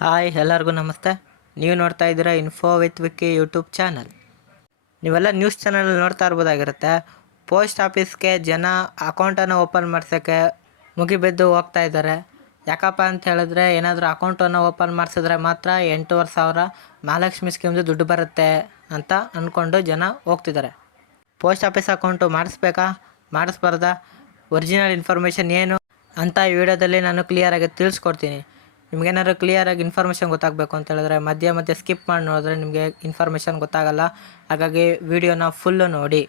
Hi ಎಲ್ಲರಿಗೂ ನಮಸ್ತೆ. ನೀವು ನೋಡ್ತಾ ಇದ್ದೀರಾ info with Vicky YouTube channel. ನೀವೆಲ್ಲ ನ್ಯೂಸ್ ಚಾನಲ್ ನೋಡ್ತಾ ಇರ್ಬೋದಾಗಿರುತ್ತೆ. ಪೋಸ್ಟ್ ಆಫೀಸ್ಗೆ ಜನ ಅಕೌಂಟನ್ನು ಓಪನ್ ಮಾಡ್ಸೋಕ್ಕೆ ಮುಗಿಬಿದ್ದು ಹೋಗ್ತಾ ಇದ್ದಾರೆ. ಯಾಕಪ್ಪ ಅಂತ ಹೇಳಿದ್ರೆ ಏನಾದರೂ ಅಕೌಂಟನ್ನು ಓಪನ್ ಮಾಡಿಸಿದ್ರೆ ಮಾತ್ರ 8,500 ಮಹಾಲಕ್ಷ್ಮಿ ಸ್ಕೀಮ್ದು ದುಡ್ಡು ಬರುತ್ತೆ ಅಂತ ಅಂದ್ಕೊಂಡು ಜನ ಹೋಗ್ತಿದ್ದಾರೆ. ಪೋಸ್ಟ್ ಆಫೀಸ್ ಅಕೌಂಟು ಮಾಡಿಸ್ಬೇಕಾ ಮಾಡಿಸ್ಬಾರ್ದಾ, ಒರಿಜಿನಲ್ ಇನ್ಫಾರ್ಮೇಷನ್ ಏನು ಅಂತ ಈ ವಿಡಿಯೋದಲ್ಲಿ ನಾನು ಕ್ಲಿಯರಾಗಿ ತಿಳಿಸ್ಕೊಡ್ತೀನಿ. ನಿಮಗೇನಾದ್ರು ಕ್ಲಿಯರಾಗಿ ಇನ್ಫಾರ್ಮೇಷನ್ ಗೊತ್ತಾಗಬೇಕು ಅಂತ ಹೇಳಿದ್ರೆ ಮಧ್ಯೆ ಸ್ಕಿಪ್ ಮಾಡಿ ನೋಡಿದ್ರೆ ನಿಮಗೆ ಇನ್ಫಾರ್ಮೇಷನ್ ಗೊತ್ತಾಗಲ್ಲ. ಹಾಗಾಗಿ ವಿಡಿಯೋನ ಫುಲ್ಲು ನೋಡಿ.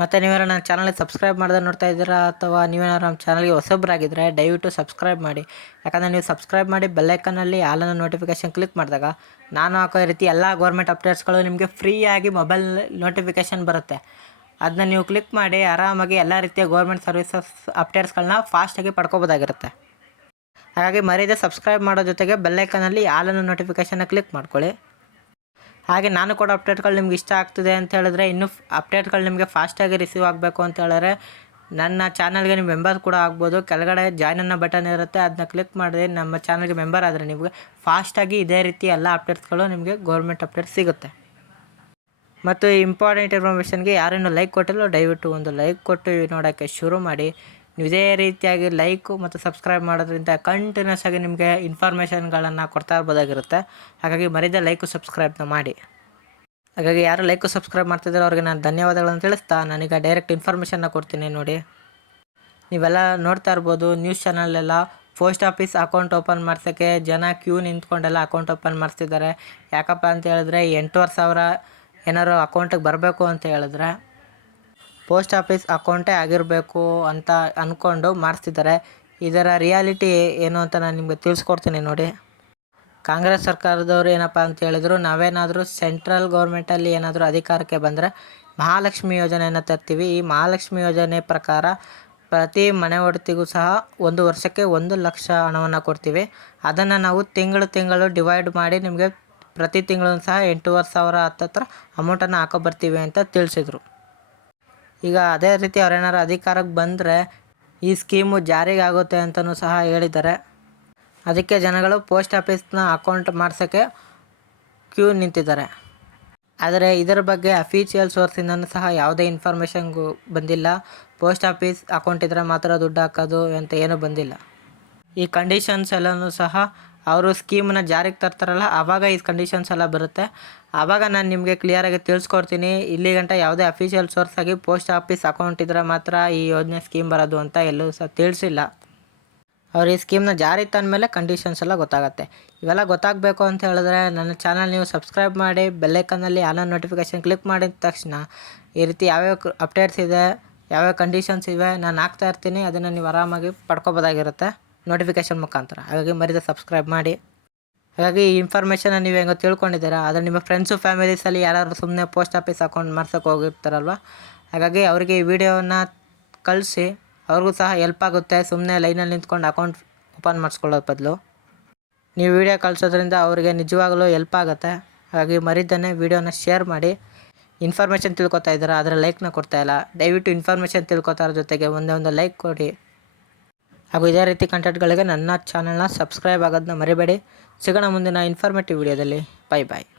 ಮತ್ತು ನೀವೇನಾರು ನನ್ನ ಚಾನಲ್ಗೆ ಸಬ್ಸ್ಕ್ರೈಬ್ ಮಾಡಿದ್ರೆ ನೋಡ್ತಾ ಇದ್ದೀರಾ ಅಥವಾ ನೀವೇನಾದ್ರು ನಮ್ಮ ಚಾನಲ್ಗೆ ಹೊಸಬ್ರಾಗಿದ್ದರೆ ದಯವಿಟ್ಟು ಸಬ್ಸ್ಕ್ರೈಬ್ ಮಾಡಿ. ಯಾಕಂದರೆ ನೀವು ಸಬ್ಸ್ಕ್ರೈಬ್ ಮಾಡಿ ಬೆಲ್ಲೈಕನ್ನಲ್ಲಿ ಆಲನ್ನು ನೋಟಿಫಿಕೇಷನ್ ಕ್ಲಿಕ್ ಮಾಡಿದಾಗ ನಾನು ಹಾಕೋ ರೀತಿ ಎಲ್ಲ ಗೌರ್ಮೆಂಟ್ ಅಪ್ಡೇಟ್ಸ್ಗಳು ನಿಮಗೆ ಫ್ರೀಯಾಗಿ ಮೊಬೈಲ್ ನೋಟಿಫಿಕೇಷನ್ ಬರುತ್ತೆ. ಅದನ್ನ ನೀವು ಕ್ಲಿಕ್ ಮಾಡಿ ಆರಾಮಾಗಿ ಎಲ್ಲ ರೀತಿಯ ಗೌರ್ಮೆಂಟ್ ಸರ್ವಿಸಸ್ ಅಪ್ಡೇಟ್ಸ್ಗಳನ್ನ ಫಾಸ್ಟಾಗಿ ಪಡ್ಕೋಬೋದಾಗಿರುತ್ತೆ. ಹಾಗಾಗಿ ಮರೀದೆ ಸಬ್ಸ್ಕ್ರೈಬ್ ಮಾಡೋ ಜೊತೆಗೆ ಬೆಲ್ಲೈಕನಲ್ಲಿ ಆಲನ್ನು ನೋಟಿಫಿಕೇಷನ್ನ ಕ್ಲಿಕ್ ಮಾಡ್ಕೊಳ್ಳಿ. ಹಾಗೆ ನಾನು ಕೊಡೋ ಅಪ್ಡೇಟ್ಗಳು ನಿಮ್ಗೆ ಇಷ್ಟ ಆಗ್ತಿದೆ ಅಂತ ಹೇಳಿದ್ರೆ, ಇನ್ನೂ ಅಪ್ಡೇಟ್ಗಳು ನಿಮಗೆ ಫಾಸ್ಟಾಗಿ ರಿಸೀವ್ ಆಗಬೇಕು ಅಂತ ಹೇಳಿದ್ರೆ ನನ್ನ ಚಾನಲ್ಗೆ ನೀವು ಮೆಂಬರ್ ಕೂಡ ಆಗ್ಬೋದು. ಕೆಳಗಡೆ ಜಾಯ್ನ್ ಅನ್ನೋ ಬಟನ್ ಇರುತ್ತೆ, ಅದನ್ನ ಕ್ಲಿಕ್ ಮಾಡಿದ್ರೆ ನಮ್ಮ ಚಾನಲ್ಗೆ ಮೆಂಬರ್ ಆದರೆ ನಿಮಗೆ ಫಾಸ್ಟಾಗಿ ಇದೇ ರೀತಿ ಎಲ್ಲ ಅಪ್ಡೇಟ್ಸ್ಗಳು ನಿಮಗೆ ಗೌರ್ಮೆಂಟ್ ಅಪ್ಡೇಟ್ಸ್ ಸಿಗುತ್ತೆ. ಮತ್ತು ಇಂಪಾರ್ಟೆಂಟ್ ಇನ್ಫಾರ್ಮೇಷನ್ಗೆ ಯಾರೇನು ಲೈಕ್ ಕೊಟ್ಟಿಲ್ಲ ದಯವಿಟ್ಟು ಒಂದು ಲೈಕ್ ಕೊಟ್ಟು ನೋಡೋಕ್ಕೆ ಶುರು ಮಾಡಿ. ನೀವು ಇದೇ ರೀತಿಯಾಗಿ ಲೈಕು ಮತ್ತು ಸಬ್ಸ್ಕ್ರೈಬ್ ಮಾಡೋದ್ರಿಂದ ಕಂಟಿನ್ಯೂಸ್ ಆಗಿ ನಿಮಗೆ ಇನ್ಫಾರ್ಮೇಷನ್ಗಳನ್ನು ಕೊಡ್ತಾ ಇರ್ಬೋದಾಗಿರುತ್ತೆ. ಹಾಗಾಗಿ ಮರೀದೆ ಲೈಕು ಸಬ್ಸ್ಕ್ರೈಬ್ನ ಮಾಡಿ. ಹಾಗಾಗಿ ಯಾರು ಲೈಕು ಸಬ್ಸ್ಕ್ರೈಬ್ ಮಾಡ್ತಿದ್ದಾರೆ ಅವ್ರಿಗೆ ನಾನು ಧನ್ಯವಾದಗಳನ್ನು ತಿಳಿಸ್ತಾ ನಾನೀಗ ಡೈರೆಕ್ಟ್ ಇನ್ಫಾರ್ಮೇಷನ್ನ ಕೊಡ್ತೀನಿ ನೋಡಿ. ನೀವೆಲ್ಲ ನೋಡ್ತಾ ಇರ್ಬೋದು ನ್ಯೂಸ್ ಚಾನಲೆಲ್ಲ ಪೋಸ್ಟ್ ಆಫೀಸ್ ಅಕೌಂಟ್ ಓಪನ್ ಮಾಡ್ಸೋಕ್ಕೆ ಜನ ಕ್ಯೂ ನಿಂತ್ಕೊಂಡೆಲ್ಲ ಅಕೌಂಟ್ ಓಪನ್ ಮಾಡಿಸ್ತಿದ್ದಾರೆ. ಯಾಕಪ್ಪ ಅಂತ ಹೇಳಿದ್ರೆ 8,500 ಏನಾದ್ರು ಅಕೌಂಟಿಗೆ ಬರಬೇಕು ಅಂತ ಹೇಳಿದ್ರೆ ಪೋಸ್ಟ್ ಆಫೀಸ್ ಅಕೌಂಟೇ ಆಗಿರಬೇಕು ಅಂತ ಅಂದ್ಕೊಂಡು ಮಾಡಿಸ್ತಿದ್ದಾರೆ. ಇದರ ರಿಯಾಲಿಟಿ ಏನು ಅಂತ ನಾನು ನಿಮಗೆ ತಿಳಿಸ್ಕೊಡ್ತೀನಿ ನೋಡಿ. ಕಾಂಗ್ರೆಸ್ ಸರ್ಕಾರದವರು ಏನಪ್ಪ ಅಂತ ಹೇಳಿದ್ರು, ನಾವೇನಾದರೂ ಸೆಂಟ್ರಲ್ ಗೌರ್ಮೆಂಟಲ್ಲಿ ಏನಾದರೂ ಅಧಿಕಾರಕ್ಕೆ ಬಂದರೆ ಮಹಾಲಕ್ಷ್ಮಿ ಯೋಜನೆಯನ್ನು ತರ್ತೀವಿ. ಈ ಮಹಾಲಕ್ಷ್ಮಿ ಯೋಜನೆ ಪ್ರಕಾರ ಪ್ರತಿ ಮನೆ ಒಡತಿಗೂ ಸಹ 1 ವರ್ಷಕ್ಕೆ 1 ಲಕ್ಷ ಹಣವನ್ನು ಕೊಡ್ತೀವಿ. ಅದನ್ನು ನಾವು ತಿಂಗಳು ಡಿವೈಡ್ ಮಾಡಿ ನಿಮಗೆ ಪ್ರತಿ ತಿಂಗಳು ಸಹ 8,500 ಹತ್ತತ್ರ ಅಮೌಂಟನ್ನು ಹಾಕೊಬರ್ತೀವಿ ಅಂತ ತಿಳಿಸಿದರು. ಈಗ ಅದೇ ರೀತಿ ಅವ್ರೇನಾರು ಅಧಿಕಾರಕ್ಕೆ ಬಂದರೆ ಈ ಸ್ಕೀಮು ಜಾರಿಗೆ ಆಗುತ್ತೆ ಅಂತಲೂ ಸಹ ಹೇಳಿದ್ದಾರೆ. ಅದಕ್ಕೆ ಜನಗಳು ಪೋಸ್ಟ್ ಆಫೀಸ್ನ ಅಕೌಂಟ್ ಮಾಡ್ಸೋಕ್ಕೆ ಕ್ಯೂ ನಿಂತಿದ್ದಾರೆ. ಆದರೆ ಇದರ ಬಗ್ಗೆ ಅಫಿಷಿಯಲ್ ಸೋರ್ಸಿಂದನೂ ಸಹ ಯಾವುದೇ ಇನ್ಫಾರ್ಮೇಷನ್ಗೂ ಬಂದಿಲ್ಲ. ಪೋಸ್ಟ್ ಆಫೀಸ್ ಅಕೌಂಟ್ ಇದ್ದರೆ ಮಾತ್ರ ದುಡ್ಡು ಹಾಕೋದು ಅಂತ ಏನೂ ಬಂದಿಲ್ಲ. ಈ ಕಂಡೀಷನ್ಸ್ ಎಲ್ಲನೂ ಸಹ ಅವರು ಸ್ಕೀಮನ್ನ ಜಾರಿಗೆ ತರ್ತಾರಲ್ಲ ಆವಾಗ ಈ ಕಂಡೀಷನ್ಸ್ ಎಲ್ಲ ಬರುತ್ತೆ. ಆವಾಗ ನಾನು ನಿಮಗೆ ಕ್ಲಿಯರಾಗಿ ತಿಳಿಸ್ಕೊಡ್ತೀನಿ. ಇಲ್ಲಿ ಗಂಟ ಯಾವುದೇ ಅಫಿಷಿಯಲ್ ಸೋರ್ಸ್ ಆಗಿ ಪೋಸ್ಟ್ ಆಫೀಸ್ ಅಕೌಂಟ್ ಇದ್ದರೆ ಮಾತ್ರ ಈ ಯೋಜನೆ ಸ್ಕೀಮ್ ಬರೋದು ಅಂತ ಎಲ್ಲೂ ಸಹ ತಿಳಿಸಿಲ್ಲ. ಅವ್ರು ಈ ಸ್ಕೀಮ್ನ ಜಾರಿ ತಂದಮೇಲೆ ಕಂಡೀಷನ್ಸ್ ಎಲ್ಲ ಗೊತ್ತಾಗುತ್ತೆ. ಇವೆಲ್ಲ ಗೊತ್ತಾಗಬೇಕು ಅಂತ ಹೇಳಿದ್ರೆ ನನ್ನ ಚಾನಲ್ ನೀವು ಸಬ್ಸ್ಕ್ರೈಬ್ ಮಾಡಿ ಬೆಲ್ಲೈಕನ್ನಲ್ಲಿ ಆಲ್ ನೋಟಿಫಿಕೇಷನ್ ಕ್ಲಿಕ್ ಮಾಡಿದ ತಕ್ಷಣ ಈ ರೀತಿ ಯಾವ್ಯಾವ ಅಪ್ಡೇಟ್ಸ್ ಇದೆ, ಯಾವ್ಯಾವ ಕಂಡೀಷನ್ಸ್ ಇವೆ ನಾನು ಹಾಕ್ತಾ ಇರ್ತೀನಿ. ಅದನ್ನು ನೀವು ಆರಾಮಾಗಿ ಪಡ್ಕೋಬೋದಾಗಿರುತ್ತೆ ನೋಟಿಫಿಕೇಷನ್ ಮುಖಾಂತರ. ಹಾಗಾಗಿ ಮರೀದೆ ಸಬ್ಸ್ಕ್ರೈಬ್ ಮಾಡಿ. ಹಾಗಾಗಿ ಈ ಇನ್ಫಾರ್ಮೇಷನ್ನ ನೀವು ಹೆಂಗೋ ತಿಳ್ಕೊಂಡಿದ್ದೀರಾ. ಆದರೆ ನಿಮ್ಮ ಫ್ರೆಂಡ್ಸು ಫ್ಯಾಮಿಲೀಸಲ್ಲಿ ಯಾರಾದರೂ ಸುಮ್ಮನೆ ಪೋಸ್ಟ್ ಆಫೀಸ್ ಅಕೌಂಟ್ ಮಾಡ್ಸೋಕೆ ಹೋಗಿರ್ತಾರಲ್ವ, ಹಾಗಾಗಿ ಅವರಿಗೆ ಈ ವಿಡಿಯೋವನ್ನು ಕಳಿಸಿ, ಅವ್ರಿಗೂ ಸಹ ಹೆಲ್ಪ್ ಆಗುತ್ತೆ. ಸುಮ್ಮನೆ ಲೈನಲ್ಲಿ ನಿಂತ್ಕೊಂಡು ಅಕೌಂಟ್ ಓಪನ್ ಮಾಡಿಸ್ಕೊಳ್ಳೋದು ಬದಲು ನೀವು ವಿಡಿಯೋ ಕಳಿಸೋದ್ರಿಂದ ಅವರಿಗೆ ನಿಜವಾಗಲೂ ಹೆಲ್ಪ್ ಆಗುತ್ತೆ. ಹಾಗಾಗಿ ಮರಿದೇ ವಿಡಿಯೋನ ಶೇರ್ ಮಾಡಿ. ಇನ್ಫಾರ್ಮೇಷನ್ ತಿಳ್ಕೊತಾ ಇದ್ದೀರಾ ಆದರೆ ಲೈಕ್ನ ಕೊಡ್ತಾಯಿಲ್ಲ. ದಯವಿಟ್ಟು ಇನ್ಫಾರ್ಮೇಷನ್ ತಿಳ್ಕೊತಾರ ಜೊತೆಗೆ ಒಂದೇ ಲೈಕ್ ಕೊಡಿ. ಹಾಗೂ ಇದೇ ರೀತಿ ಕಂಟೆಂಟ್ಗಳಿಗೆ ನನ್ನ ಚಾನಲ್ನ ಸಬ್ಸ್ಕ್ರೈಬ್ ಆಗೋದನ್ನ ಮರಿಬೇಡಿ. ಸಿಗೋಣ ಮುಂದಿನ ಇನ್ಫಾರ್ಮೇಟಿವ್ ವಿಡಿಯೋದಲ್ಲಿ. ಬಾಯ್.